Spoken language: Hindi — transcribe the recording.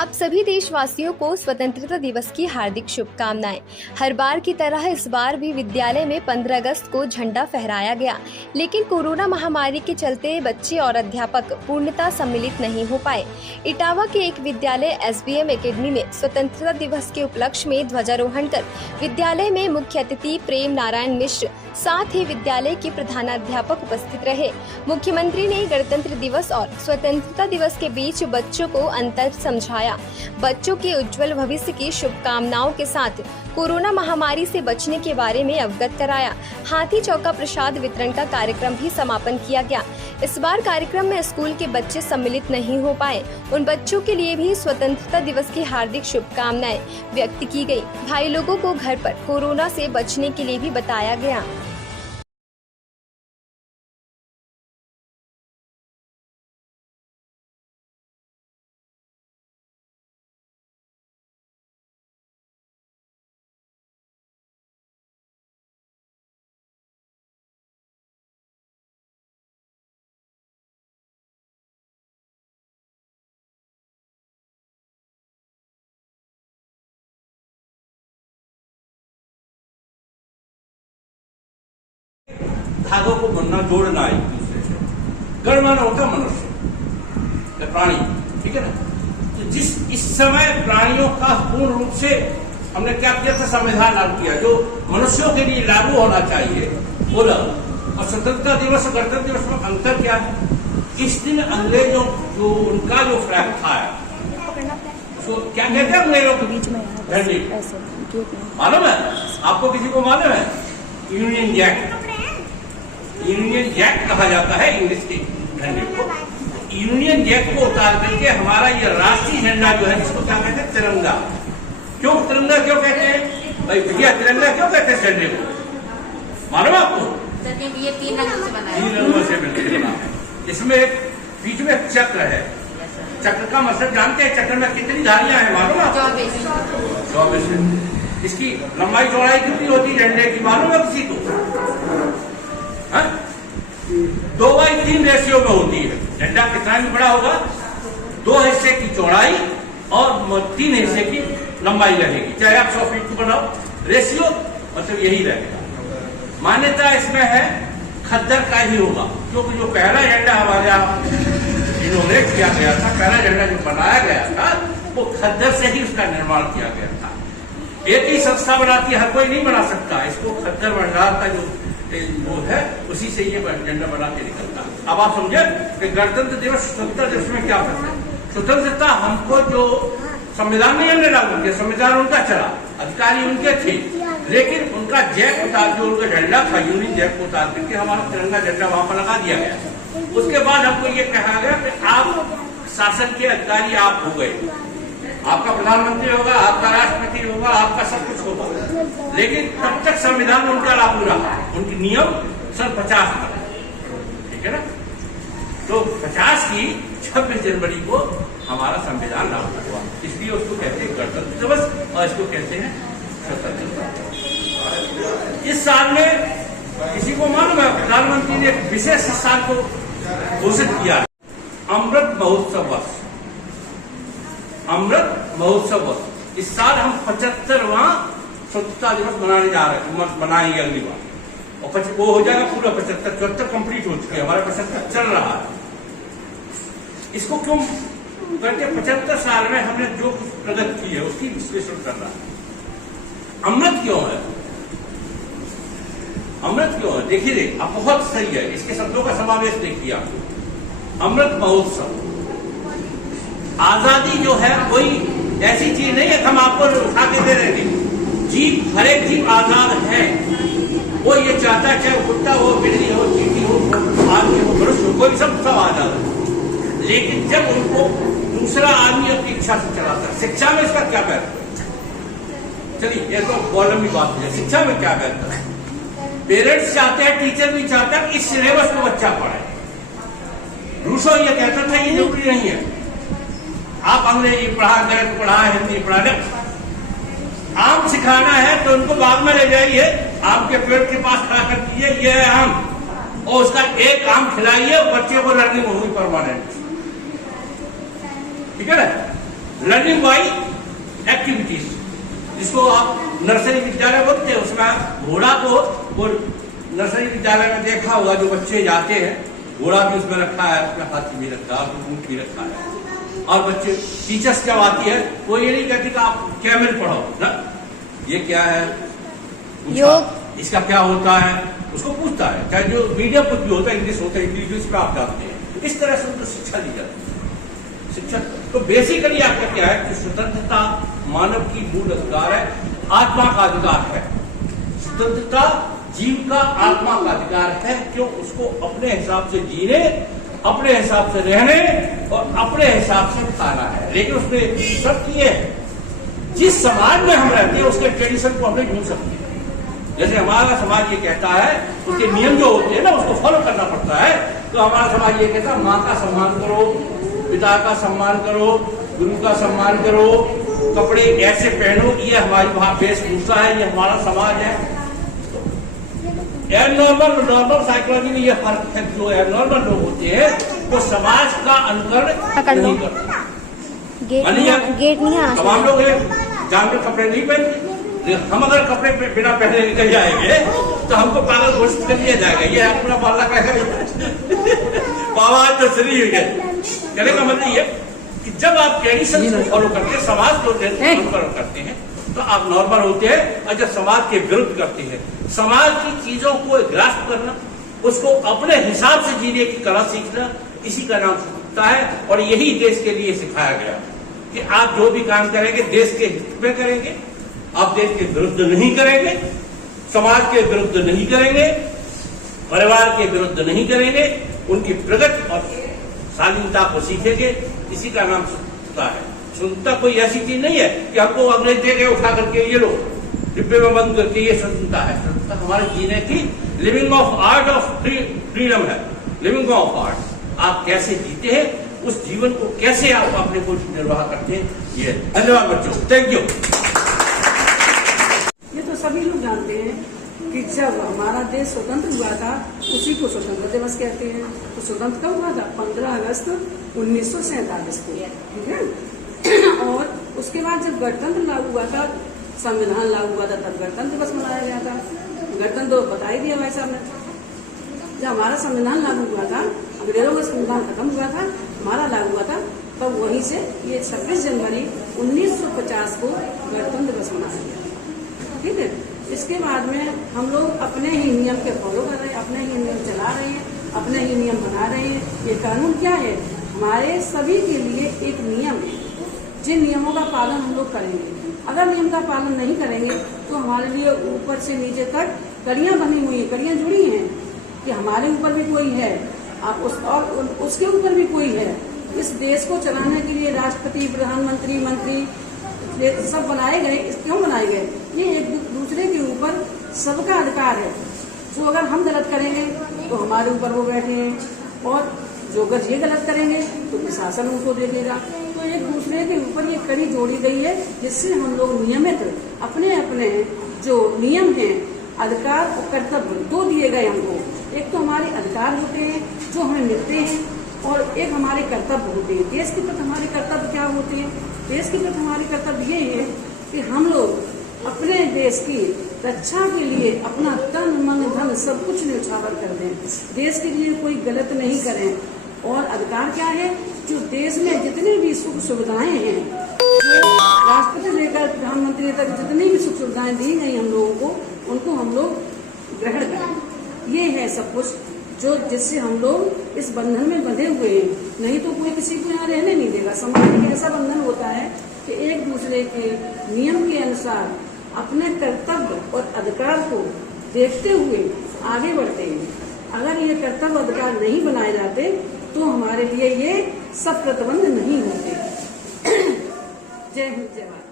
आप सभी देशवासियों को स्वतंत्रता दिवस की हार्दिक शुभकामनाएं। हर बार की तरह इस बार भी विद्यालय में 15 अगस्त को झंडा फहराया गया, लेकिन कोरोना महामारी के चलते बच्चे और अध्यापक पूर्णतः सम्मिलित नहीं हो पाए। इटावा के एक विद्यालय SBM एकेडमी में स्वतंत्रता दिवस के उपलक्ष्य में ध्वजारोहण कर विद्यालय में मुख्य अतिथि प्रेम नारायण मिश्र, साथ ही विद्यालय के प्रधानाध्यापक उपस्थित रहे। मुख्यमंत्री ने गणतंत्र दिवस और स्वतंत्रता दिवस के बीच बच्चों को अंतर समझाया। बच्चों के उज्जवल भविष्य की शुभकामनाओं के साथ कोरोना महामारी से बचने के बारे में अवगत कराया। हाथी चौका प्रसाद वितरण का कार्यक्रम भी समापन किया गया। इस बार कार्यक्रम में स्कूल के बच्चे सम्मिलित नहीं हो पाए। उन बच्चों के लिए भी स्वतंत्रता दिवस की हार्दिक शुभकामनाएं व्यक्त की गई। भाई लोगों को घर पर कोरोना से बचने के लिए भी बताया गया। धागों को बनना जोड़ना एक दूसरे से। गणमान होता मनुष्य प्राणी, ठीक है ना। तो इस समय प्राणियों का पूर्ण रूप से हमने क्या किया था, संविधान लागू किया जो मनुष्यों के लिए लागू होना चाहिए वो लगा। और स्वतंत्रता दिवस और गणतंत्र दिवस में अंतर क्या है? इस दिन अंग्रेजों जो उनका जो फ्लैग था उसको क्या कहते हैं अंग्रेजों के बीच में मालूम है आपको? किसी को मालूम है? Union Jack. यूनियन जैक कहा जाता है इंग्लिश के झंडे को। यूनियन जैक को उतार करके हमारा ये राष्ट्रीय झंडा जो है इसको क्या कहते हैं? तिरंगा। क्यों तिरंगा क्यों कहते हैं भाई भैया? तिरंगा क्यों कहते हैं झंडे को? मालूम आपको? ये 3 रंगों से बना है। 3 रंगों से मिलकर बना है। इसमें बीच में चक्र है। चक्र का मतलब जानते हैं? चक्र में कितनी धारियां हैं मालूम है? 24। इसकी लंबाई चौड़ाई कितनी होती है झंडे की मालूम है किसी को? 2:3 रेशियो में होती है। झंडा कितना भी बड़ा होगा 2 हिस्से की चौड़ाई और 3 हिस्से की लंबाई रहेगी। चाहे आप 100 फीट को बनाओ, रेशियो मतलब यही रहेगा। मान्यता इसमें है खद्दर का ही होगा, क्योंकि जो पहला झंडा हमारे यहाँ इनोग्रेट किया गया था, पहला झंडा जो बनाया गया था वो खद्दर से ही उसका निर्माण किया गया था। एक ही संस्था बनाती है, हर कोई नहीं बना सकता। इसको खद्दर भंडार का जो वो है उसी से ये झंडा बना के निकलता। अब आप समझे कि गणतंत्र दिवस स्वतंत्रता दिवस में क्या करते हैं? स्वतंत्रता हमको जो संविधान में हमने लागू किया, संविधान उनका चला, अधिकारी उनके थे, लेकिन उनका जैक उतार जो उनका झंडा था यूनियन जैक को उतार करके हमारा तिरंगा झंडा वहां पर लगा दिया गया। उसके बाद हमको ये कहा गया कि आप शासन के अधिकारी आप हो गए, आपका प्रधानमंत्री होगा, आपका राष्ट्रपति होगा, आपका सब कुछ होगा, लेकिन तब तक संविधान उनका लागू रहा। उनकी नियम सन 50 तक, ठीक है ना। तो 50 की 26 जनवरी को हमारा संविधान लागू हुआ, इसलिए उसको कहते हैं गणतंत्र दिवस और इसको कहते हैं स्वतंत्रता दिवस। इस साल में किसी को मालूम है प्रधानमंत्री ने विशेष साल को घोषित किया, अमृत महोत्सव वर्ष। अमृत महोत्सव वर्ष इस साल हम 75वां स्वतंत्रता दिवस मनाने जा रहे हैं, मनाएंगे अगली बार। और वो हो जाएगा पूरा 75, 74 कंप्लीट हो चुके हैं, हमारा 75 चल रहा है। इसको क्यों करके 75 साल में हमने जो कुछ प्रगति की है उसकी विश्लेषण करना है। अमृत क्यों है? अमृत क्यों है? देखिए आप, बहुत सही है, इसके शब्दों का समावेश देखिए आप। अमृत महोत्सव, आजादी जो है कोई ऐसी चीज नहीं है हम आपको उठा के दे रहे हैं। जीव, हर एक जीव आजाद है। वो ये चाहता है, चाहे कुत्ता हो, बिल्ली हो, चींटी हो, आदमी हो, मनुष्य हो, कोई सब आजाद है। लेकिन जब उनको दूसरा आदमी अपनी इच्छा से चलाता है, शिक्षा में इसका क्या बेहतर है? चलिए ये तो कॉलम की बात है, शिक्षा में क्या बेहतर है? पेरेंट्स चाहते हैं, टीचर भी चाहता है इस सिलेबस को बच्चा पढ़े। रूसो ये कहता था ये जरूरी नहीं है आप अंग्रेजी पढ़ा, गणित पढ़ा, हिंदी पढ़ा। आम सिखाना है तो उनको बाग में ले जाइए, आम के पेड़ के पास खड़ा कर दीजिए, ये है आम, और उसका एक आम खिलाइए, बच्चे को लर्निंग होगी परमानेंट, ठीक है ना। लर्निंग बाई एक्टिविटीज, जिसको आप नर्सरी विद्यालय बोलते हैं। उसमें घोड़ा को वो नर्सरी विद्यालय में देखा होगा, जो बच्चे जाते हैं घोड़ा भी उसमें रखा है, उसमें हाथी भी रखा है, उसमें ऊंट भी रखा है। और बच्चे टीचर्स जब आती है वो ये नहीं कहती कि आप कैमल पढ़ो ना, ये क्या है योग, इसका क्या होता है, उसको पूछता है। चाहे जो मीडियम कुछ भी होता है, इंग्लिश होता है, इंग्लिश पे आप जानते हैं। इस तरह से उनको शिक्षा दी जाती है। शिक्षा तो बेसिकली आपका क्या है कि स्वतंत्रता मानव की मूल अधिकार है, आत्मा का अधिकार है। स्वतंत्रता जीव का आत्मा का अधिकार है, क्यों उसको अपने हिसाब से जीने, अपने हिसाब से रहने और अपने हिसाब से खाना है। लेकिन उसमें शर्त ये है, जिस समाज में हम रहते हैं उसके ट्रेडिशन को हमने ढूंढ सकते हैं। जैसे हमारा समाज ये कहता है, उसके नियम जो होते हैं ना उसको फॉलो करना पड़ता है। तो हमारा समाज ये कहता है माँ का सम्मान करो, पिता का सम्मान करो, गुरु का सम्मान करो, कपड़े ऐसे पहनो, ये हमारी वेशभूषा है, ये हमारा समाज है। नॉर्मल साइकोलॉजी में ये फर्क है, जो नॉर्मल लोग होते हैं वो समाज का अनुकरण नहीं करते। गेट नहीं आ, तमाम लोग जानवर कपड़े नहीं पहनते। हम अगर कपड़े बिना पहने निकल जाएंगे तो हमको पागल घोषित कर दिया जाएगा। ये अपना बाला का आवाज तो शरीर है। कहने का मतलब ये कि जब आप ट्रेडिशन को फॉलो करते हैं, समाज को फॉलो करते हैं, तो आप नॉर्मल होते हैं। और जब समाज के विरुद्ध करते हैं, समाज की चीजों को ग्रास्प करना, उसको अपने हिसाब से जीने की कला सीखना, इसी का नाम स्वतंत्रता है। और यही देश के लिए सिखाया गया कि आप जो भी काम करेंगे देश के हित में करेंगे, आप देश के विरुद्ध नहीं करेंगे, समाज के विरुद्ध नहीं करेंगे, परिवार के विरुद्ध नहीं करेंगे, उनकी प्रगति और शालीनता को सीखेंगे। इसी का नाम स्वतंत्रता है। स्वतंत्रता कोई ऐसी चीज नहीं है कि हमको अंग्रेज दे गए उठा करके ये लो डिब्बे में बंद करके, ये स्वतंत्रता है। स्वतंत्रता हमारे जीने की living of art of freedom है। लिविंग ऑफ आर्ट, आप कैसे जीते हैं, उस जीवन को कैसे आप अपने को निर्वाह करते हैं, ये। धन्यवाद बच्चों, थैंक यू। ये तो सभी लोग जानते हैं कि जब हमारा देश स्वतंत्र हुआ था, उसी को स्वतंत्रता दिवस कहते हैं। तो स्वतंत्र कब हुआ था? 15 अगस्त 1947 को, ठीक है। और उसके बाद जब गणतंत्र लागू हुआ था, संविधान लागू हुआ था, तब गणतंत्र दिवस मनाया गया था। गणतंत्र तो बता ही दिया भाई साहब ने। जब हमारा संविधान लागू हुआ था, अंग्रेजों का संविधान खत्म हुआ था, हमारा लागू हुआ था, तब वहीं से ये 26 जनवरी 1950 को गणतंत्र दिवस मनाया गया, ठीक है। इसके बाद में हम लोग अपने ही नियम के फॉलो कर रहे हैं, अपने ही नियम चला रहे हैं, अपने ही नियम बना रहे हैं। ये कानून क्या है? हमारे सभी के लिए एक नियम है, जिन नियमों का पालन हम लोग करेंगे। अगर नियम का पालन नहीं करेंगे तो हमारे लिए ऊपर से नीचे तक कड़ियाँ बनी हुई हैं, कड़ियाँ जुड़ी हैं कि हमारे ऊपर भी कोई है, और उसके ऊपर भी कोई है। इस देश को चलाने के लिए राष्ट्रपति, प्रधानमंत्री, मंत्री सब बनाए गए। क्यों बनाए गए? ये एक दूसरे के ऊपर सबका अधिकार है। जो अगर हम गलत करेंगे तो हमारे ऊपर वो बैठे हैं, और जो अगर ये गलत करेंगे तो प्रशासन उनको दे देगा। तो एक दूसरे के ऊपर ये कड़ी जोड़ी गई है, जिससे हम लोग नियमित अपने अपने जो नियम हैं, अधिकार और कर्तव्य दो दिए गए हमको। एक तो हमारे अधिकार होते हैं जो हमें मिलते हैं, और एक हमारे कर्तव्य होते हैं। देश के प्रति हमारे कर्तव्य क्या होते हैं? देश के प्रति हमारे कर्तव्य ये है कि हम लोग अपने देश की रक्षा के लिए अपना तन मन धन सब कुछ न्यौछावर कर दें, देश के लिए कोई गलत नहीं करें। और अधिकार क्या है? जो देश में जितनी भी सुख सुविधाएं हैं, जो राष्ट्रपति लेकर प्रधानमंत्री तक जितनी भी सुख सुविधाएं दी गई हम लोगों को, उनको हम लोग ग्रहण करें। ये है सब कुछ जो जिससे हम लोग इस बंधन में बंधे हुए हैं। नहीं तो कोई किसी को यहाँ रहने नहीं देगा। समाज में ऐसा बंधन होता है कि एक दूसरे के नियम के अनुसार अपने कर्तव्य और अधिकार को देखते हुए आगे बढ़ते हैं। अगर ये कर्तव्य अधिकार नहीं बनाए जाते तो हमारे लिए ये सब प्रतिबंध नहीं होते। जय हिंद, जय भारत।